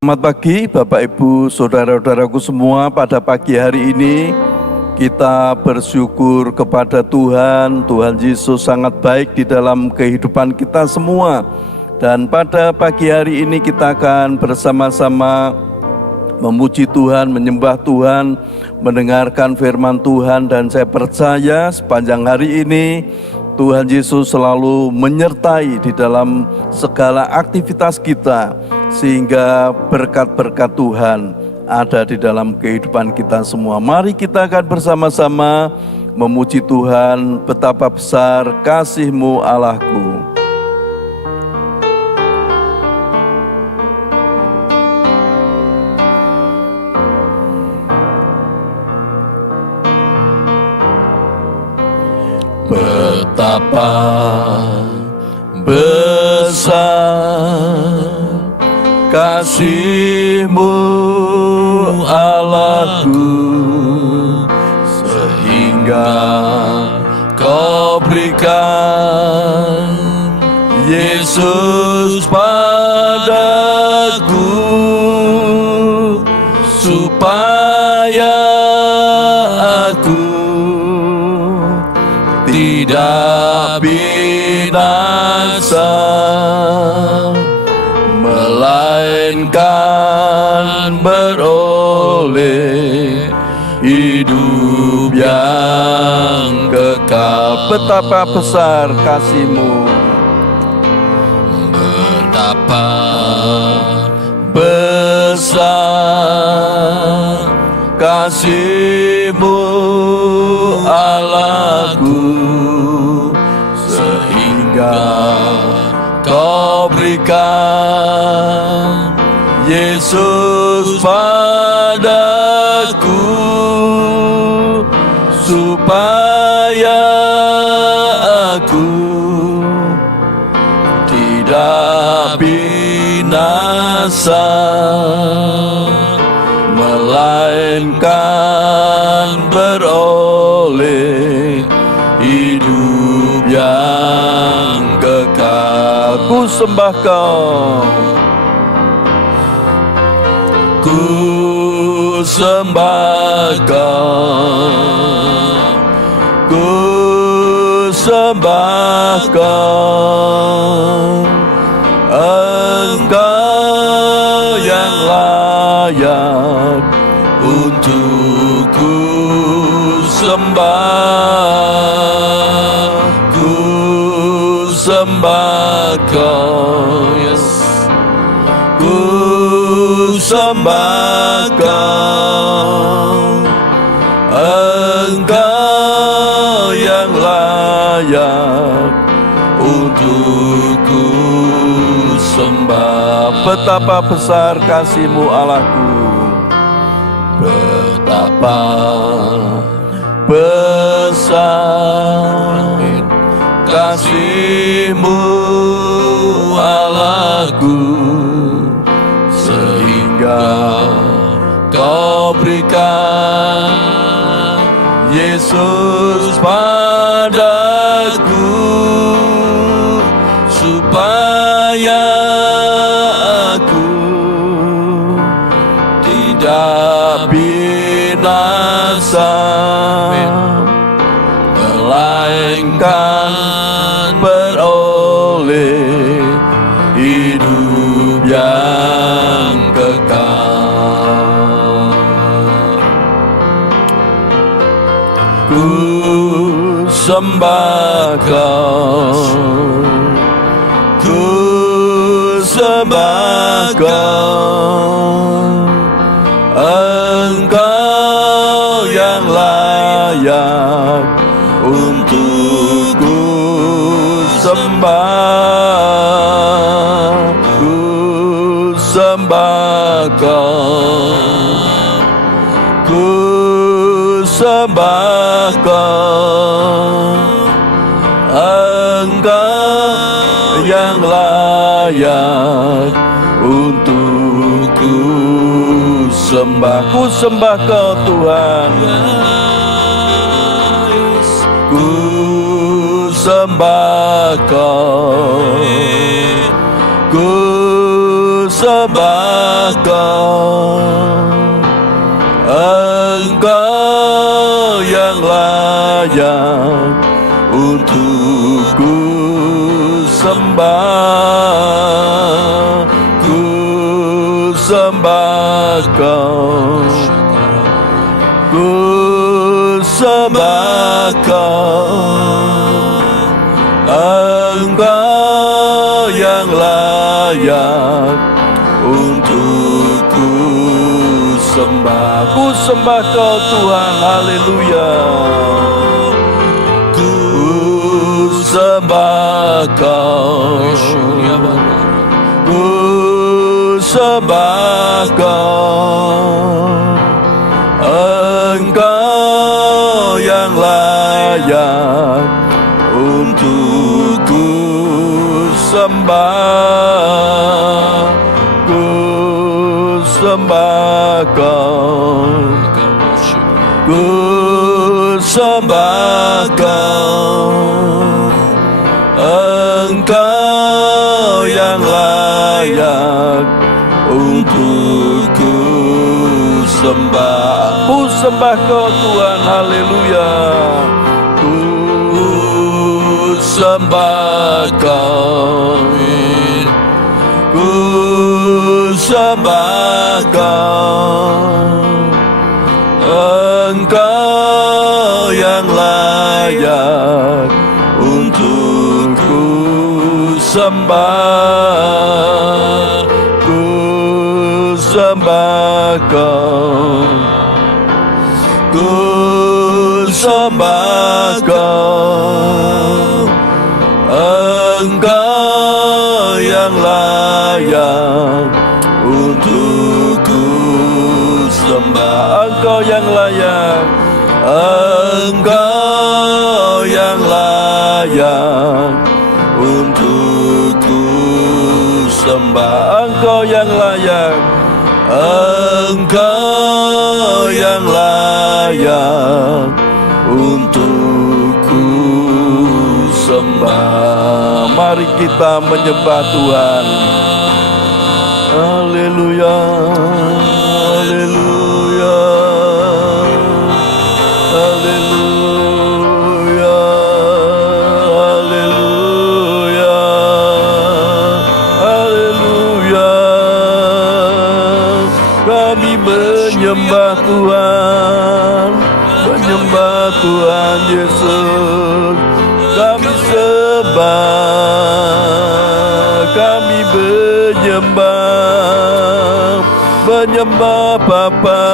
Selamat pagi Bapak Ibu Saudara-saudaraku semua. Pada pagi hari ini kita bersyukur kepada Tuhan. Tuhan Yesus sangat baik di dalam kehidupan kita semua. Dan pada pagi hari ini kita akan bersama-sama memuji Tuhan, menyembah Tuhan, mendengarkan firman Tuhan. Dan saya percaya sepanjang hari ini Tuhan Yesus selalu menyertai di dalam segala aktivitas kita, sehingga berkat-berkat Tuhan ada di dalam kehidupan kita semua. Mari kita akan bersama-sama memuji Tuhan. Betapa besar kasih-Mu Allahku. Betapa besar kasih-Mu Allahku, sehingga Kau berikan Yesus padaku, supaya aku tidak binasa, melainkan beroleh hidup yang kekal. Betapa besar kasih-Mu, betapa besar kasih-Mu Allahku, sehingga Kau berikan Yesus padaku, supaya aku tidak binasa, melainkan beroleh hidup yang kekal. Ku sembah Kau, ku sembah Kau, ku sembah Kau. Engkau yang layak untuk ku sembah, ku sembah Kau, yes. Ku sembah Kau, Engkau yang layak untuk ku sembah. Betapa besar kasih-Mu Allahku, betapa besar kasih-Mu Allahku, sehingga Kau berikan Yesus padaku, supaya aku tidak binasa, melainkan beroleh hidup yang kekal. Ku sembah Kau, ku sembah Kau, Engkau yang layak untuk ku sembah, ku sembah Kau, ku sembah Kau, Engkau yang layak untuk ku sembah. Ku sembah Kau Tuhan, ku sembah Kau, ku sembah Kau, Engkau yang layak untuk ku sembah, ku sembah Kau, ku sembah Kau, Engkau yang layak untuk ku sembah. Ku sembah Kau Tuhan, haleluya. Ku sembah Kau, ku sembah Kau, Engkau yang layak untuk ku sembah, ku sembah Kau, ku sembah Kau, Engkau yang layak untuk ku sembah. Ku sembah Kau Tuhan, haleluya. Ku sembah Kau, ku sembah Kau, Engkau yang layak untuk ku sembah, ku sembah Kau, ku sembah Kau, Engkau yang layak untuk ku sembah. Engkau yang layak, Engkau yang layak untuk ku sembah. Engkau yang layak, Engkau yang layak untuk ku sembah. Mari kita menyembah Tuhan. Haleluya, haleluya, haleluya, haleluya, haleluya. Kami menyembah Tuhan, menyembah Tuhan Yesus. Kami sembah, kami menyembah, menyembah Bapa,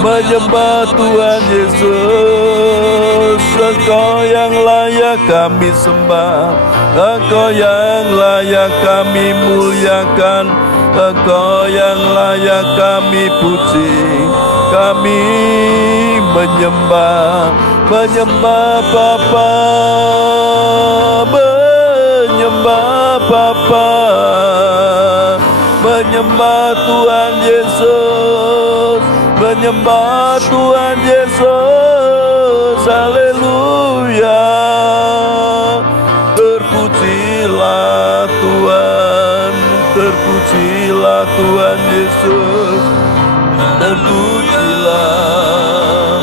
menyembah Tuhan Yesus. Engkau yang layak kami sembah, Engkau yang layak kami muliakan, Engkau yang layak kami puji. Kami menyembah, menyembah Bapa, menyembah Bapa, menyembah Tuhan Yesus, menyembah Tuhan Yesus. Haleluya, terpujilah Tuhan, terpujilah Tuhan Yesus, terpujilah,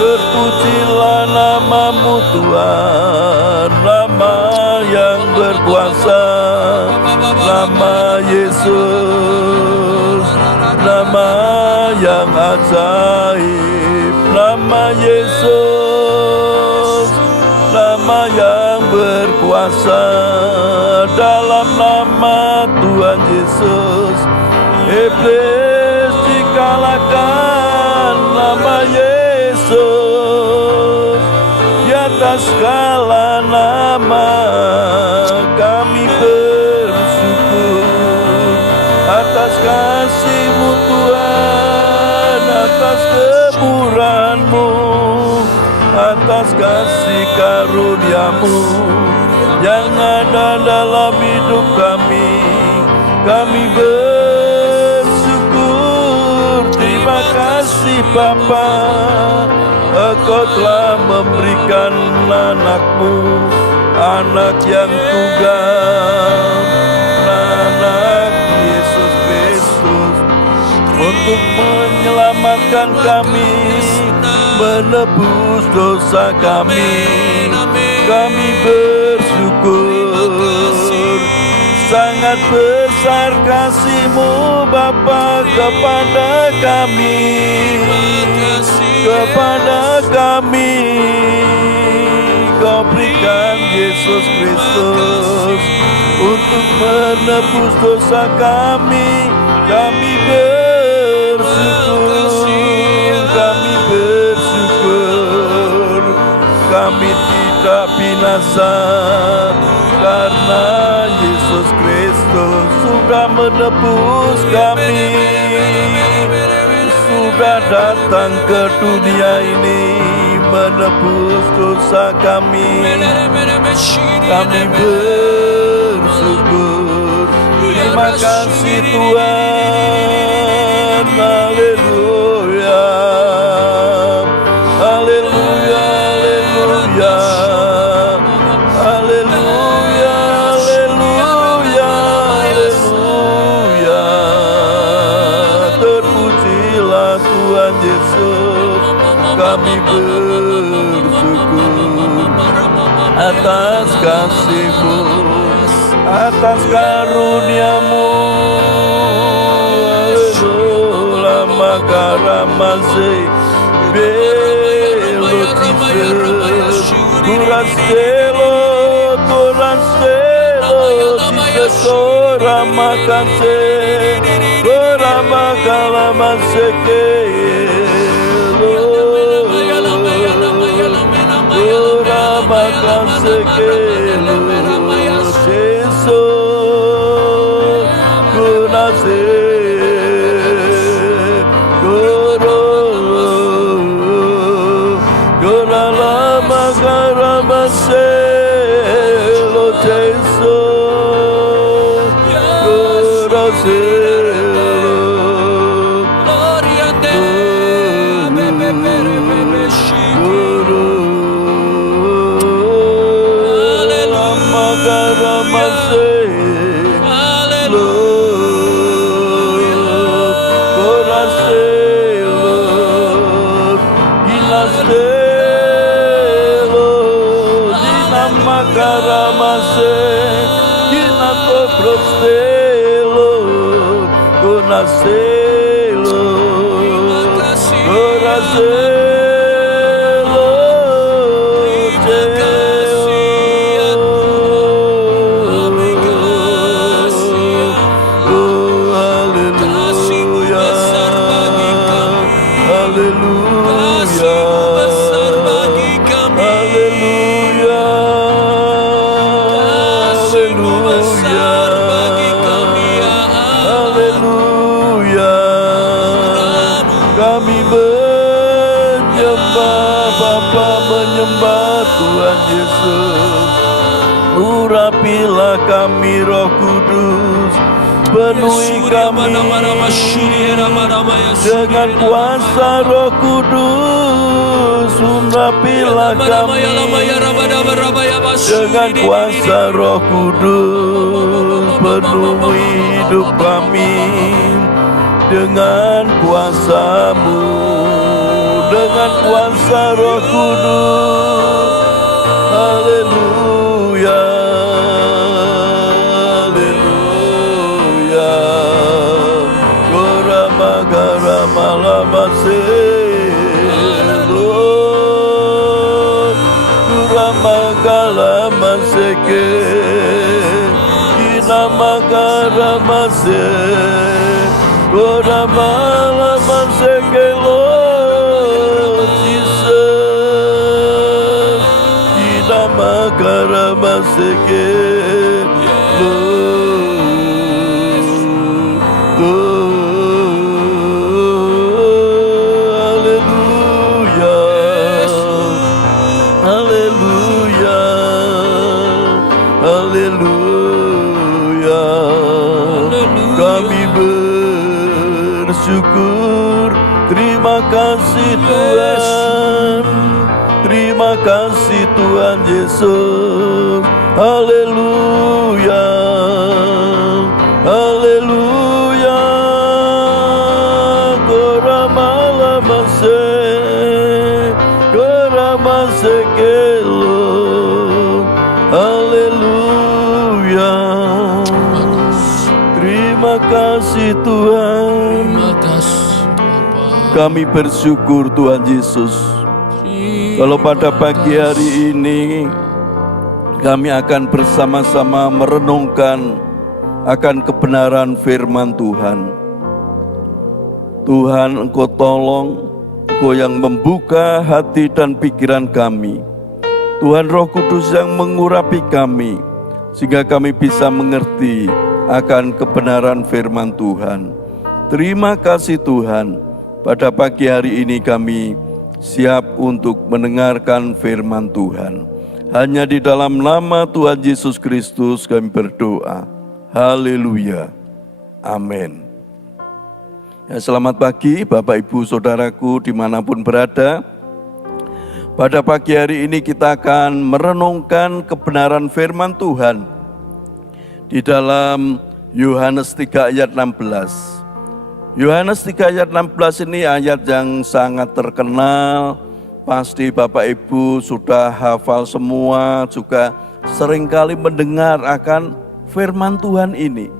terpujilah namamu Tuhan, nama yang berkuasa, nama Yesus, nama yang ajaib, nama Yesus, nama yang berkuasa. Dalam nama Tuhan Yesus, iblis dikalahkan. Nama Yesus, di atas segala nama kami bersyukur atas kasih-Mu Tuhan, atas kemurahan-Mu, atas kasih karunia-Mu yang ada dalam hidup kami. Kami bersyukur, terima kasih Bapa, Engkau telah memberikan anak-Mu, anak yang tunggal, anak menyelamatkan kami, menebus dosa kami. Kami bersyukur, sangat besar kasih-Mu Bapa kepada kami, kepada kami. Kau berikan Yesus Kristus untuk menebus dosa kami. Kami bersyukur, kami bersyukur. Kami tidak binasa karena Yesus Kristus sudah menebus kami, sudah datang ke dunia ini menebus dosa kami. Kami bersyukur. Terima kasih Tuhan. Haleluya, haleluya, haleluya, haleluya, haleluya, haleluya. Terpujilah Tuhan Yesus. Kami bersyukur atas kasih-Mu, atas karunia-Mu. Haleluya, makaramase belo Jesus, kurastelo, kurastelo, tisora makanse, koramakalamase kelo, koramakalamase kelo. Urapilah kami Roh Kudus, penuhi kami dengan kuasa Roh Kudus. Urapilah kami dengan kuasa Roh Kudus, penuhi hidup kami dengan kuasa-Mu, dengan kuasa Roh Kudus. Haleluya, haleluya. Goramagaramalamase-lo, Goramagalamase-ke, Ginamagaramase, Goramalamase-ke-lo. Magaramaseke lo, haleluya, haleluya, haleluya. Kami bersyukur, terima kasih Tuhan. Terima kasih Tuhan Yesus. Haleluya, haleluya. Goramala Terima kasih Tuhan. Terima kasih Bapa. Kami bersyukur Tuhan Yesus. Kalau pada pagi hari ini kami akan bersama-sama merenungkan akan kebenaran firman Tuhan. Tuhan, Engkau tolong, Engkau yang membuka hati dan pikiran kami. Tuhan Roh Kudus yang mengurapi kami, sehingga kami bisa mengerti akan kebenaran firman Tuhan. Terima kasih Tuhan, pada pagi hari ini kami siap untuk mendengarkan firman Tuhan. Hanya di dalam nama Tuhan Yesus Kristus kami berdoa. Haleluya. Amin. Ya, selamat pagi Bapak Ibu Saudaraku dimanapun berada. Pada pagi hari ini kita akan merenungkan kebenaran firman Tuhan di dalam Yohanes 3 ayat 16. Yohanes 3 ayat 16 ini ayat yang sangat terkenal. Pasti Bapak Ibu sudah hafal semua, juga seringkali mendengar akan firman Tuhan ini.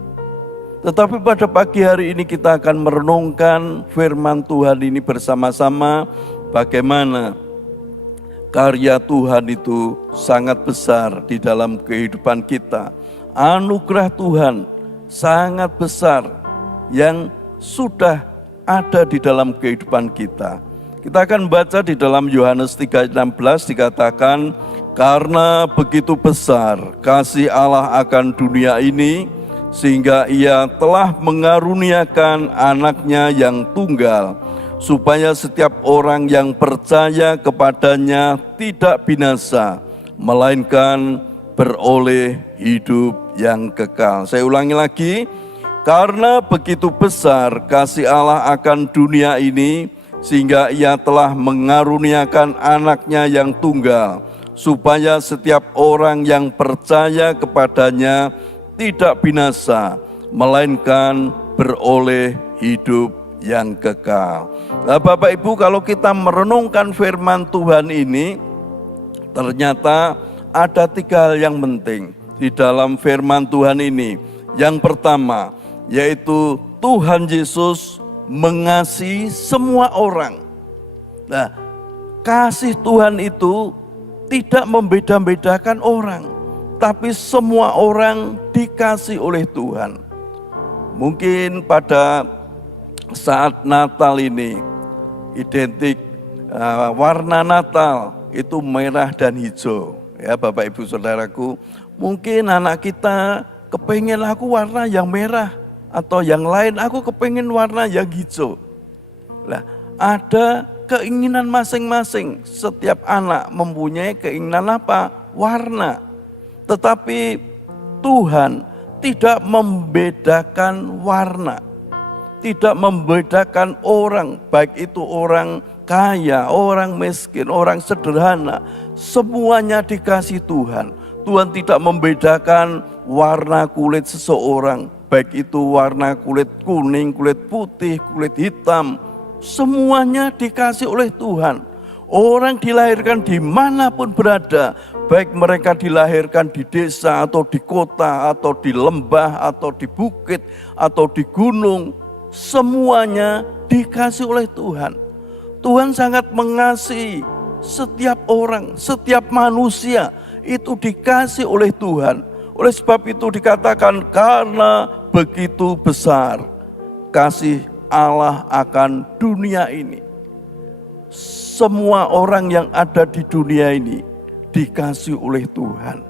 Tetapi pada pagi hari ini kita akan merenungkan firman Tuhan ini bersama-sama, bagaimana karya Tuhan itu sangat besar di dalam kehidupan kita. Anugerah Tuhan sangat besar yang sudah ada di dalam kehidupan kita. Kita akan baca di dalam Yohanes 3:16 dikatakan, karena begitu besar kasih Allah akan dunia ini, sehingga Ia telah mengaruniakan anaknya yang tunggal, supaya setiap orang yang percaya kepadanya tidak binasa, melainkan beroleh hidup yang kekal. Saya ulangi lagi, karena begitu besar kasih Allah akan dunia ini, sehingga Ia telah mengaruniakan anaknya yang tunggal, supaya setiap orang yang percaya kepadanya tidak binasa, melainkan beroleh hidup yang kekal. Nah Bapak Ibu, kalau kita merenungkan firman Tuhan ini, ternyata ada 3 hal yang penting di dalam firman Tuhan ini. Yang pertama, yaitu Tuhan Yesus mengasihi semua orang. Nah, kasih Tuhan itu tidak membeda-bedakan orang, tapi semua orang dikasih oleh Tuhan. Mungkin pada saat Natal ini identik warna Natal itu merah dan hijau. Ya Bapak Ibu Saudaraku, mungkin anak kita kepengen aku warna yang merah, atau yang lain aku kepengen warna yang hijau. Nah, ada keinginan masing-masing. Setiap anak mempunyai keinginan apa? Warna. Tetapi Tuhan tidak membedakan warna, tidak membedakan orang, baik itu orang kaya, orang miskin, orang sederhana, semuanya dikasih Tuhan. Tuhan tidak membedakan warna kulit seseorang, baik itu warna kulit kuning, kulit putih, kulit hitam, semuanya dikasih oleh Tuhan. Orang dilahirkan dimanapun berada, baik mereka dilahirkan di desa atau di kota atau di lembah atau di bukit atau di gunung, semuanya dikasih oleh Tuhan. Tuhan sangat mengasihi setiap orang, setiap manusia itu dikasih oleh Tuhan. Oleh sebab itu dikatakan, karena begitu besar kasih Allah akan dunia ini. Semua orang yang ada di dunia ini dikasih oleh Tuhan.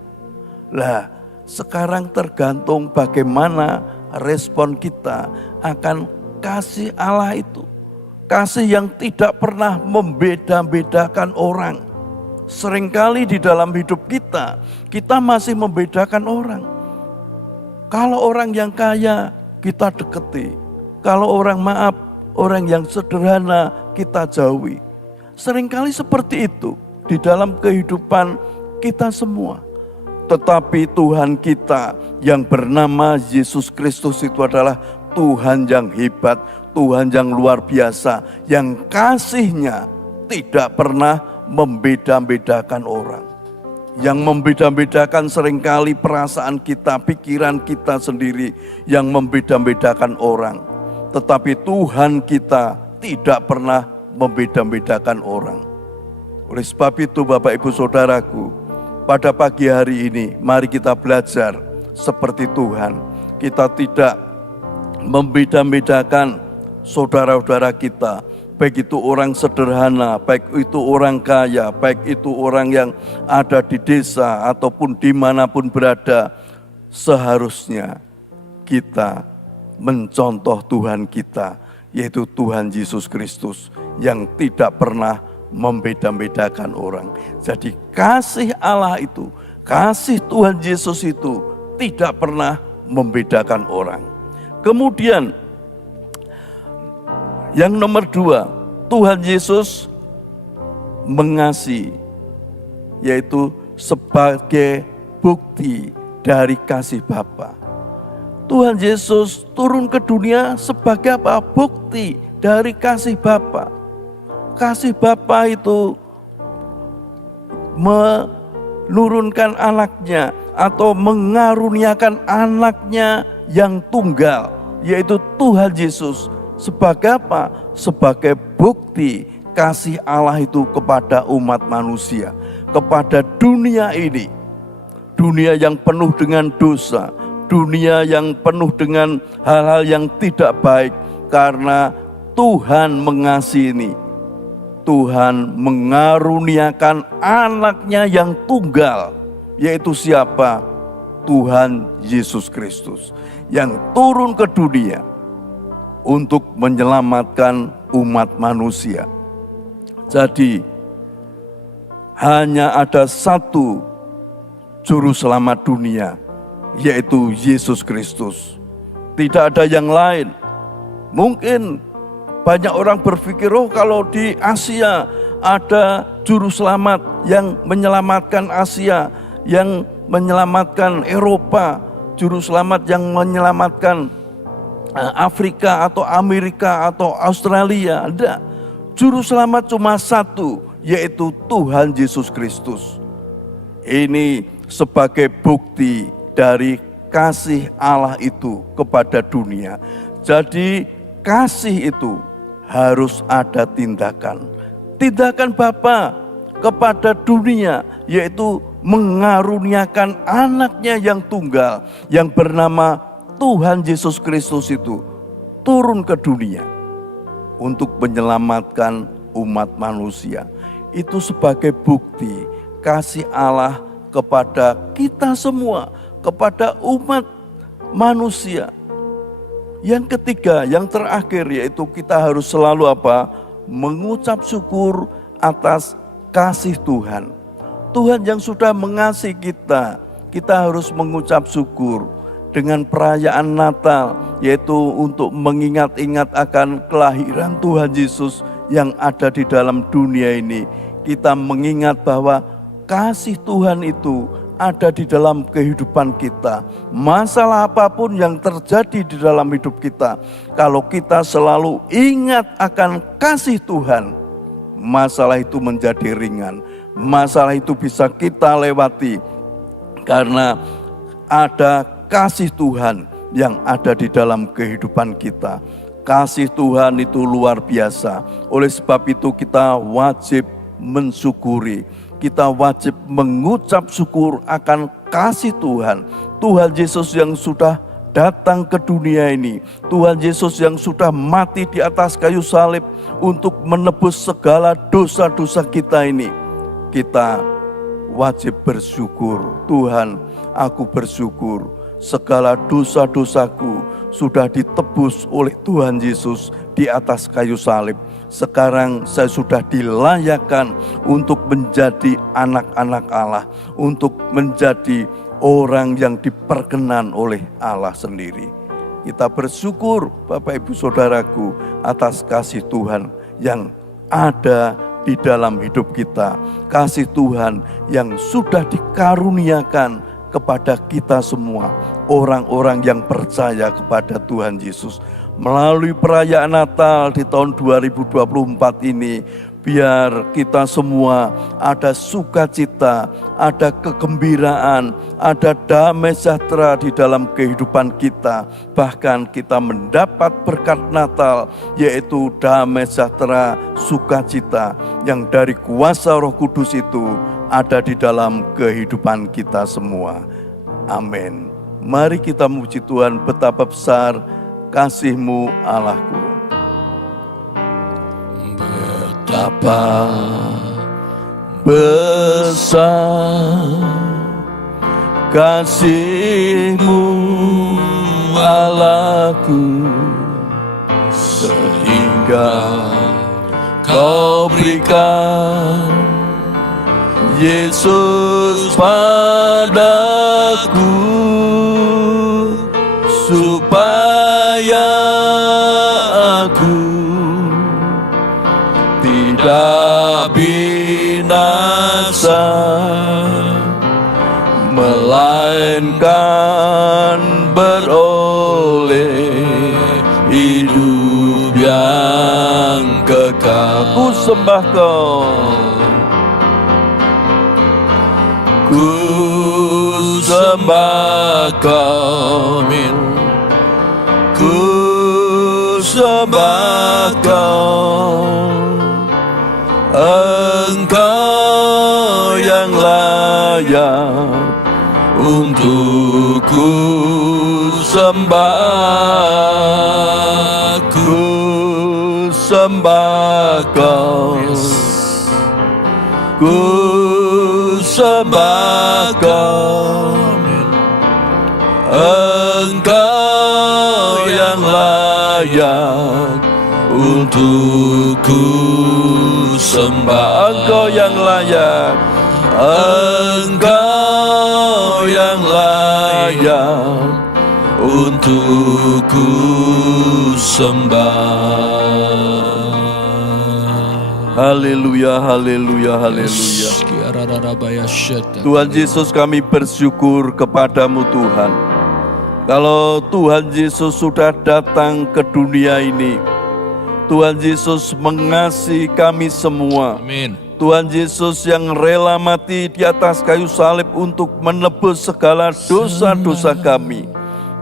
Lah, sekarang tergantung bagaimana respon kita akan kasih Allah itu. Kasih yang tidak pernah membeda-bedakan orang. Seringkali di dalam hidup kita, kita masih membedakan orang. Kalau orang yang kaya, kita deketi. Kalau orang orang yang sederhana, kita jauhi. Seringkali seperti itu di dalam kehidupan kita semua. Tetapi Tuhan kita yang bernama Yesus Kristus itu adalah Tuhan yang hebat, Tuhan yang luar biasa, yang kasih-Nya tidak pernah membeda-bedakan orang. Yang membeda-bedakan seringkali perasaan kita, pikiran kita sendiri yang membeda-bedakan orang. Tetapi Tuhan kita tidak pernah membeda-bedakan orang. Oleh sebab itu Bapak Ibu Saudaraku, pada pagi hari ini mari kita belajar seperti Tuhan. Kita tidak membeda-bedakan saudara-saudara kita, baik itu orang sederhana, baik itu orang kaya, baik itu orang yang ada di desa ataupun dimanapun berada. Seharusnya kita mencontoh Tuhan kita, yaitu Tuhan Yesus Kristus yang tidak pernah membeda-bedakan orang. Jadi kasih Allah itu, kasih Tuhan Yesus itu tidak pernah membedakan orang. Kemudian yang nomor 2, Tuhan Yesus mengasihi, yaitu sebagai bukti dari kasih Bapa. Tuhan Yesus turun ke dunia sebagai apa? Bukti dari kasih Bapa. Kasih Bapa itu menurunkan anaknya atau mengaruniakan anaknya yang tunggal, yaitu Tuhan Yesus. Sebagai apa? Sebagai bukti kasih Allah itu kepada umat manusia, kepada dunia ini. Dunia yang penuh dengan dosa, dunia yang penuh dengan hal-hal yang tidak baik. Karena Tuhan mengasihi ini, Tuhan mengaruniakan anaknya yang tunggal, yaitu siapa? Tuhan Yesus Kristus, yang turun ke dunia untuk menyelamatkan umat manusia. Jadi hanya ada satu juru selamat dunia, yaitu Yesus Kristus. Tidak ada yang lain. Mungkin banyak orang berpikir, oh kalau di Asia ada juru selamat yang menyelamatkan Asia, yang menyelamatkan Eropa, juru selamat yang menyelamatkan Afrika atau Amerika atau Australia. Ada. Juru selamat cuma satu, yaitu Tuhan Yesus Kristus. Ini sebagai bukti dari kasih Allah itu kepada dunia. Jadi kasih itu harus ada tindakan. Tindakan Bapa kepada dunia, yaitu mengaruniakan anaknya yang tunggal, yang bernama Tuhan Yesus Kristus itu turun ke dunia untuk menyelamatkan umat manusia. Itu sebagai bukti kasih Allah kepada kita semua, kepada umat manusia. Yang ketiga, yang terakhir, yaitu kita harus selalu apa? Mengucap syukur atas kasih Tuhan. Tuhan yang sudah mengasihi kita, kita harus mengucap syukur. Dengan perayaan Natal, yaitu untuk mengingat-ingat akan kelahiran Tuhan Yesus yang ada di dalam dunia ini. Kita mengingat bahwa kasih Tuhan itu ada di dalam kehidupan kita. Masalah apapun yang terjadi di dalam hidup kita, kalau kita selalu ingat akan kasih Tuhan, masalah itu menjadi ringan. Masalah itu bisa kita lewati karena ada kasih Tuhan yang ada di dalam kehidupan kita. Kasih Tuhan itu luar biasa. Oleh sebab itu kita wajib mensyukuri. Kita wajib mengucap syukur akan kasih Tuhan. Tuhan Yesus yang sudah datang ke dunia ini. Tuhan Yesus yang sudah mati di atas kayu salib untuk menebus segala dosa-dosa kita ini. Kita wajib bersyukur. Tuhan, aku bersyukur. Segala dosa-dosaku sudah ditebus oleh Tuhan Yesus di atas kayu salib. Sekarang saya sudah dilayakkan untuk menjadi anak-anak Allah, untuk menjadi orang yang diperkenan oleh Allah sendiri. Kita bersyukur Bapak Ibu Saudaraku atas kasih Tuhan yang ada di dalam hidup kita. Kasih Tuhan yang sudah dikaruniakan kepada kita semua, orang-orang yang percaya kepada Tuhan Yesus. Melalui perayaan Natal di tahun 2024 ini, biar kita semua ada sukacita, ada kegembiraan, ada damai sejahtera di dalam kehidupan kita. Bahkan kita mendapat berkat Natal, yaitu damai sejahtera, sukacita yang dari kuasa Roh Kudus itu ada di dalam kehidupan kita semua. Amin. Mari kita memuji Tuhan, betapa besar kasih-Mu Allahku. Betapa besar kasih-Mu Allahku, sehingga Kau berikan Yesus padaku, supaya aku tidak binasa, melainkan beroleh hidup yang kekal. Ku sembah Kau, ku sembah Kau, ku sembah Kau, Engkau yang layak untuk ku sembah. Ku sembah Kau, ku sembah Kau, Engkau yang layak untuk ku sembah. Engkau yang layak, Engkau yang layak untuk ku sembah. Haleluya, haleluya, haleluya. Tuhan Yesus, kami bersyukur kepadamu Tuhan. Kalau Tuhan Yesus sudah datang ke dunia ini, Tuhan Yesus mengasihi kami semua. Amin. Tuhan Yesus yang rela mati di atas kayu salib untuk menebus segala dosa-dosa kami.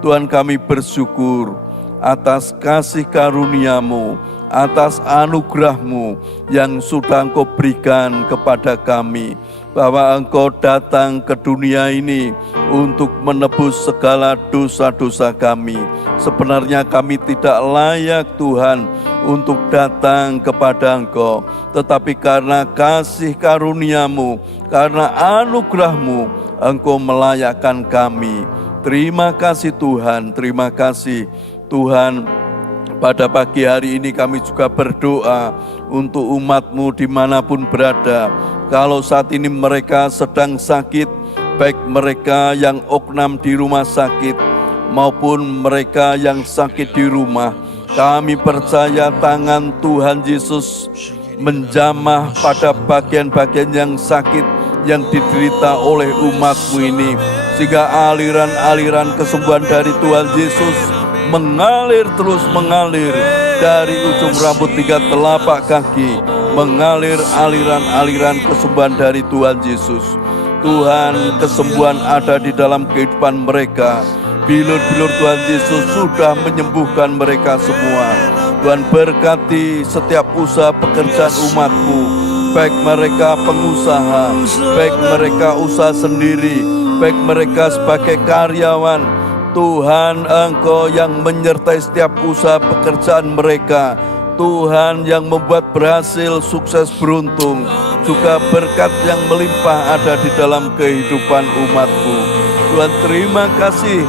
Tuhan, kami bersyukur atas kasih karunia-Mu, atas anugerah-Mu yang sudah Engkau berikan kepada kami, bahwa Engkau datang ke dunia ini untuk menebus segala dosa-dosa kami. Sebenarnya kami tidak layak Tuhan untuk datang kepada Engkau, tetapi karena kasih karunia-Mu, karena anugerah-Mu, Engkau melayakkan kami. Terima kasih Tuhan, terima kasih Tuhan. Pada pagi hari ini kami juga berdoa untuk umat-Mu dimanapun berada. Kalau saat ini mereka sedang sakit, baik mereka yang oknam di rumah sakit maupun mereka yang sakit di rumah, kami percaya tangan Tuhan Yesus menjamah pada bagian-bagian yang sakit yang diderita oleh umat-Mu ini, sehingga aliran-aliran kesembuhan dari Tuhan Yesus mengalir terus mengalir dari ujung rambut hingga telapak kaki, mengalir aliran-aliran kesembuhan dari Tuhan Yesus. Tuhan, kesembuhan ada di dalam kehidupan mereka. Bilur-bilur Tuhan Yesus sudah menyembuhkan mereka semua. Tuhan, berkati setiap usaha pekerjaan umat-Mu, baik mereka pengusaha, baik mereka usaha sendiri, baik mereka sebagai karyawan. Tuhan, Engkau yang menyertai setiap usaha pekerjaan mereka. Tuhan yang membuat berhasil, sukses, beruntung. Juga berkat yang melimpah ada di dalam kehidupan umat-Mu. Tuhan, terima kasih.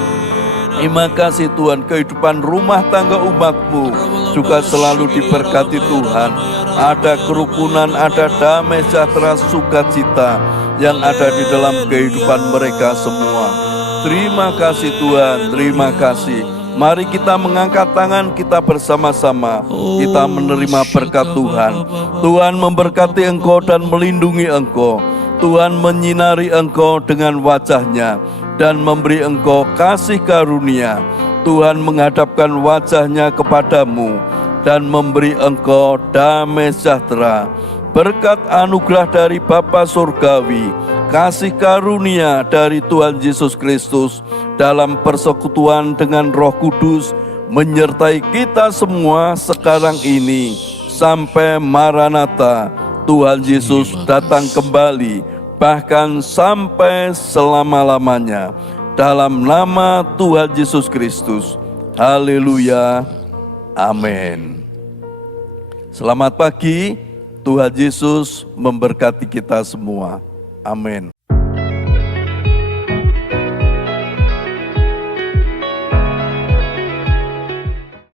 Terima kasih Tuhan, kehidupan rumah tangga umat-Mu juga selalu diberkati Tuhan. Ada kerukunan, ada damai sejahtera, sukacita yang ada di dalam kehidupan mereka semua. Terima kasih Tuhan, terima kasih. Mari kita mengangkat tangan kita bersama-sama. Kita menerima berkat Tuhan. Tuhan memberkati engkau dan melindungi engkau. Tuhan menyinari engkau dengan wajah-Nya dan memberi engkau kasih karunia. Tuhan menghadapkan wajah-Nya kepadamu dan memberi engkau damai sejahtera. berkat anugerah dari Bapa Surgawi, kasih karunia dari Tuhan Yesus Kristus dalam persekutuan dengan Roh Kudus menyertai kita semua sekarang ini sampai Maranatha, Tuhan Yesus datang kembali, bahkan sampai selama-lamanya. Dalam nama Tuhan Yesus Kristus. Haleluya. Amin. Selamat pagi. Tuhan Yesus memberkati kita semua. Amin.